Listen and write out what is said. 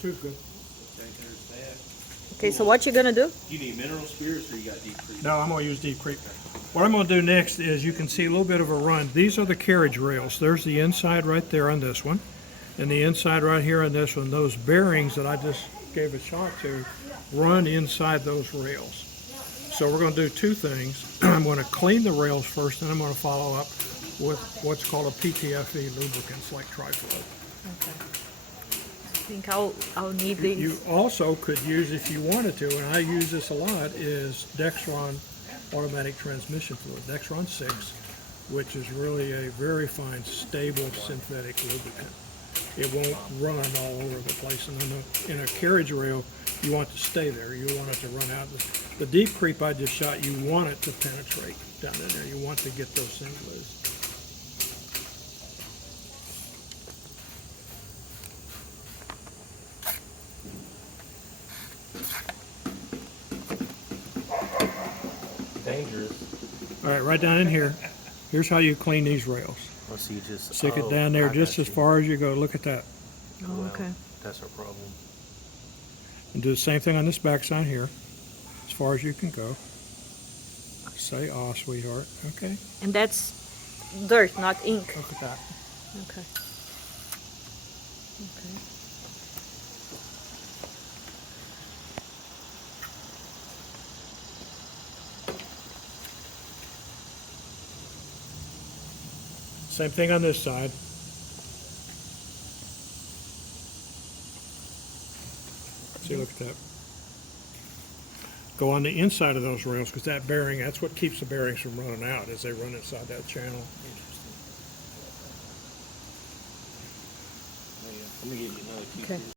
Two's good. Okay, there's that. Okay, so what you gonna do? You need mineral spirits or you got deep creep? No, I'm going to use deep creep. What I'm going to do next is you can see a little bit of a run. These are the carriage rails. There's the inside right there on this one, and the inside right here on this one. Those bearings that I just gave a shot to run inside those rails. So we're going to do two things. I'm going to clean the rails first, and I'm going to follow up with what's called a PTFE lubricants like Triflow. Okay. I think I'll need these. You also could use, if you wanted to, and I use this a lot, is Dexron automatic transmission fluid, Dexron 6, which is really a very fine, stable synthetic lubricant. It won't run all over the place. And in a carriage rail, you want to stay there. You want it to run out. The deep creep I just shot, you want it to penetrate down in there. You want to get those things loose. Dangerous. All right, right down in here. Here's how you clean these rails. Let's see, just Stick it down there just as far as you go. Look at that. Oh, okay. That's our problem. And do the same thing on this back side here, as far as you can go. Say, "Aw, sweetheart." Okay. And that's dirt, not ink. Look at that. Okay. Okay. Same thing on this side. See, look at that. Go on the inside of those rails, because that bearing, that's what keeps the bearings from running out as they run inside that channel. Let me give you another key. Okay.